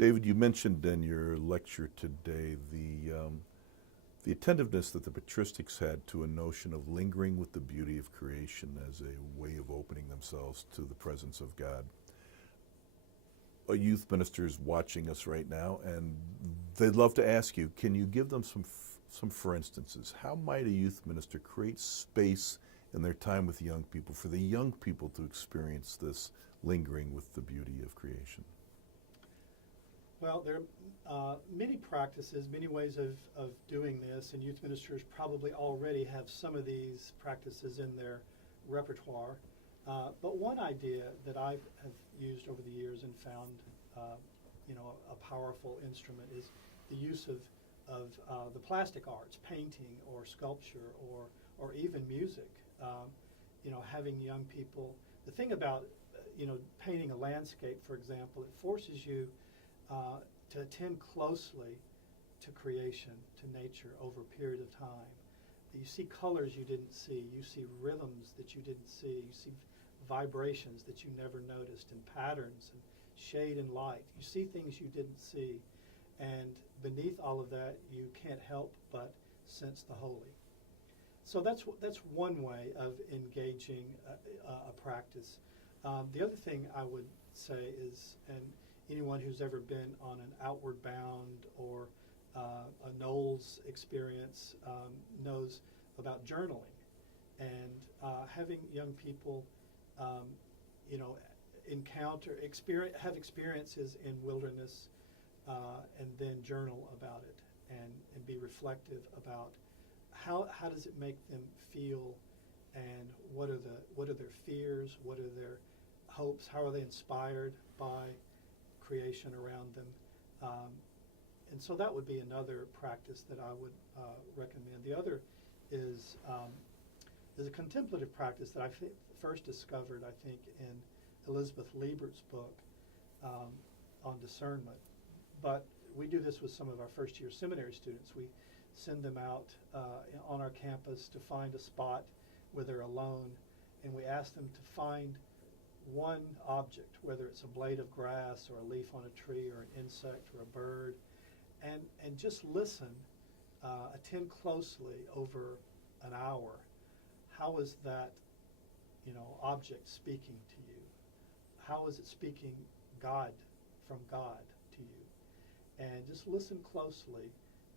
David, you mentioned in your lecture today the attentiveness that the patristics had to a notion of lingering with the beauty of creation as a way of opening themselves to the presence of God. A youth minister is watching us right now, and they'd love to ask you, can you give them some for instances? How might a youth minister create space in their time with young people for the young people to experience this lingering with the beauty of creation? Well, there are many practices, many ways of doing this, and youth ministers probably already have some of these practices in their repertoire. But one idea that I have used over the years and found, a powerful instrument is the use of the plastic arts, painting or sculpture or even music. Having young people. The thing about painting a landscape, for example, it forces you to attend closely to creation, to nature over a period of time. You see colors you didn't see. You see rhythms that you didn't see. You see vibrations that you never noticed, and patterns and shade and light. You see things you didn't see. And beneath all of that, you can't help but sense the holy. So that's one way of engaging a practice. The other thing I would say is, and anyone who's ever been on an Outward Bound or a Knowles experience knows about journaling, and having young people, have experiences in wilderness, and then journal about it and be reflective about how does it make them feel, and what are their fears, what are their hopes, how are they inspired by creation around them. And so that would be another practice that I would recommend. The other is a contemplative practice that I first discovered, I think, in Elizabeth Liebert's book on discernment. But we do this with some of our first-year seminary students. We send them out on our campus to find a spot where they're alone, and we ask them to find one object, whether it's a blade of grass or a leaf on a tree or an insect or a bird, and just listen, attend closely over an hour. How is that, object speaking to you? How is it speaking from God to you? And just listen closely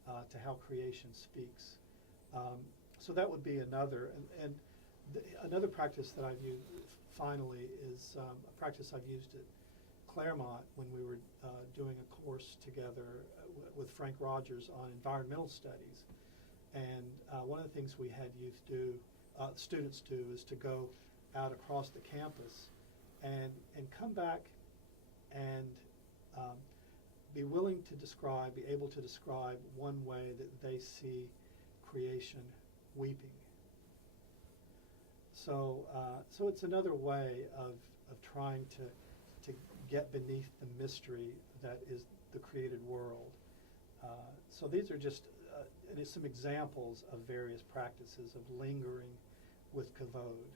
to how creation speaks. So that would be another. And another practice that I've used, finally, is a practice I've used at Claremont when we were doing a course together with Frank Rogers on environmental studies. And one of the things we had students do, is to go out across the campus and come back and be able to describe one way that they see creation weeping. So it's another way of trying to get beneath the mystery that is the created world. So these are just some examples of various practices of lingering with kavod.